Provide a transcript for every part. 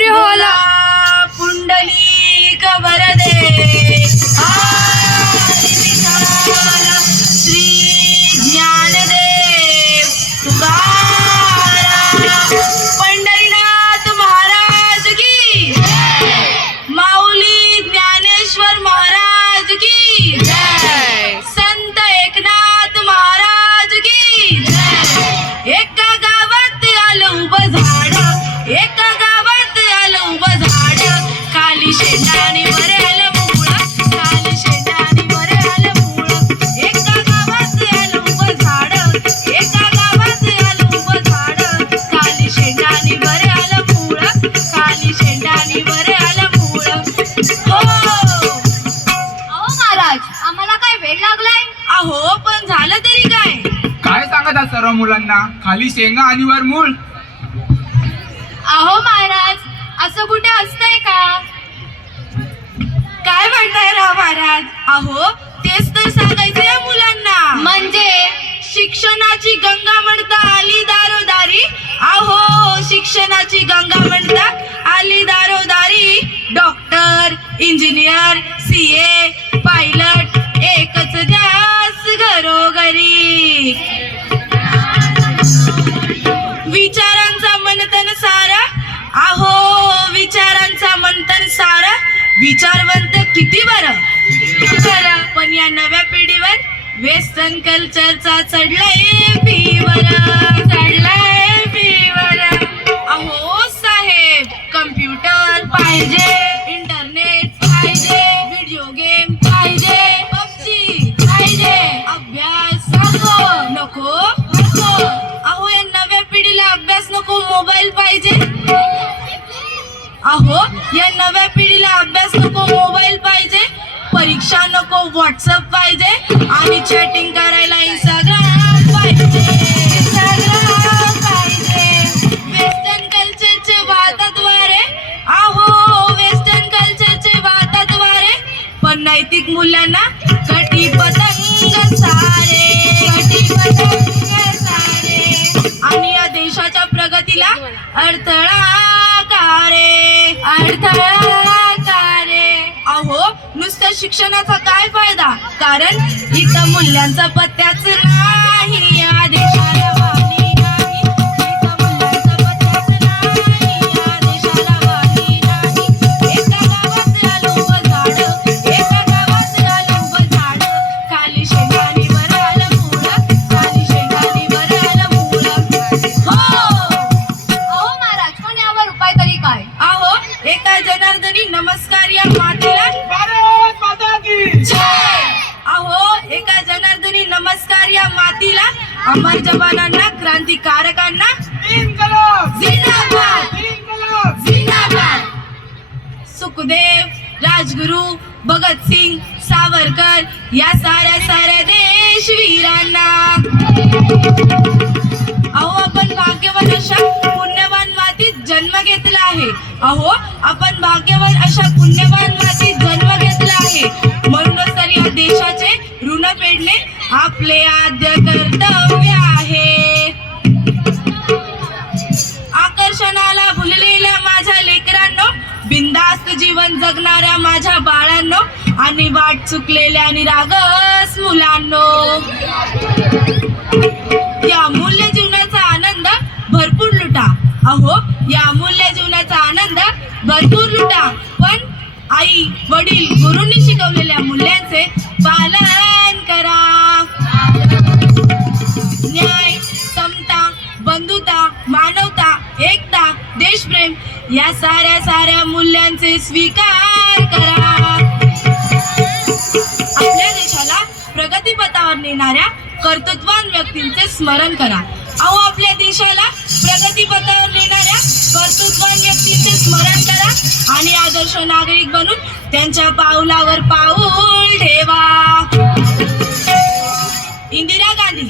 du ha सर्व मुलांना? खाली शेंगा आणि वर मूळ अहो महाराज असं कुठे असतंय का? काय म्हणताय राव महाराज? अहो तेच तर सांगायचं या मुलांना. म्हणजे? शिक्षणाची गंगा म्हणता आली दारोदारी? अहो शिक्षणाची गंगा म्हणता आली दारोदारी. Doctor engineer C A pilot एकच ध्यास घरोघरी. विचारांचा मंथन सारा. अहो विचारांचा मंथन सारा. विचारवंत किती बरं? खरं पण या नव्या पिढीवर वेस्टर्न कल्चरचा चढलाय व्हॉट्सअप पाहिजे. आणि चॅटिंग करायला इंस्टाग्राम पाहिजे. इंस्टाग्राम पाहिजे. वेस्टर्न कल्चरचे वाहतात वारे अहो वेस्टर्न कल्चरचे वाहतात पण नैतिक मूल्यांना कटी पतंग सारे. कटी पतंग सारे. आणि या देशाच्या प्रगतीला अडथळा का रे अडथळा नुसत्या शिक्षणाचा काय फायदा? कारण इथं मूल्यांचा पत्त्याच नाही. हो! तरी काय? अहो एका जनार्दनी नमस्कार या मातेला अहो एका जनार्दनी नमस्कार या मातीला अमर जवानांना क्रांतिकारकांना. सुखदेव राजगुरु भगतसिंग सावरकर या साऱ्या साऱ्या देशवीरांना अहो आपण भाग्यवान अशा पुण्यवान मातीत जन्म घेतला आहे. अहो आपण भाग्यवान अशा पुण्यवान मातीत जगणाऱ्या माझ्या बाळांनो आणि वाट चुकलेल्या निरागस मुलांनो. या अमूल्य जीवनाचा आनंद भरपूर लुटा. अहो या अमूल्य जीवनाचा आनंद भरपूर लुटा. पण आई वडील गुरुंनी शिकवलेल्या मूल्यांचे पालन करा. न्याय समता बंधुता मानवता एकता देशप्रेम या साऱ्या साऱ्या मूल्यांचे स्वीकार नेणाऱ्या कर्तृत्वान व्यक्तींचे स्मरण करा. अहो आपल्या देशाला प्रगतीपथावर नेणाऱ्या कर्तृत्वान व्यक्तींचे स्मरण करा आणि आदर्श नागरिक बनून त्यांच्या पाऊलावर पाऊल ठेवा. इंदिरा गांधी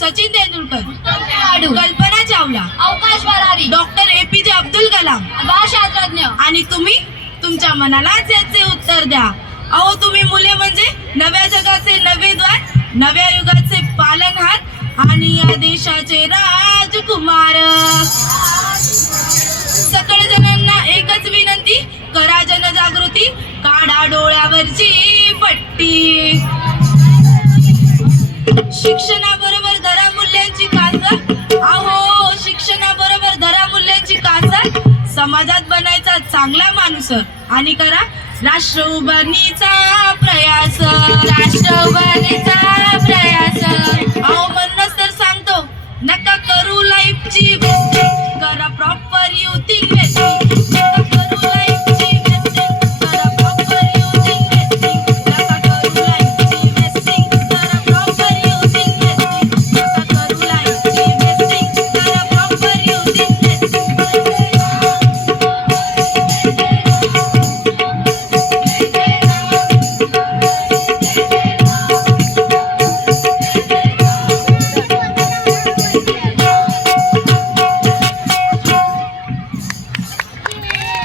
सचिन तेंडुलकर कल्पना चावला अवकाश भरारी डॉक्टर ए पी जे अब्दुल कलाम भाषाशास्त्रज्ञ आणि तुम्ही तुमच्या मनालाच याचे उत्तर द्या. अहो तुम्ही मुले म्हणजे नव्या जगाचे नवे द्वार नव्या युगाचे पालनहार आणि या देशाचे राजकुमार. सकळ जणांना एकच विनंती करा जनजागृती काढा डोळ्यावरची पट्टी. शिक्षणाबरोबर दरा मूल्यांची कासर अहो शिक्षणाबरोबर दरा मूल्यांची कासर. समाजात बनायचा चांगला माणूस आणि करा राष्ट्र प्रयास राष्ट्रवादीचा प्रयास. अहो म्हणूनच तर सांगतो नका करू लाईफची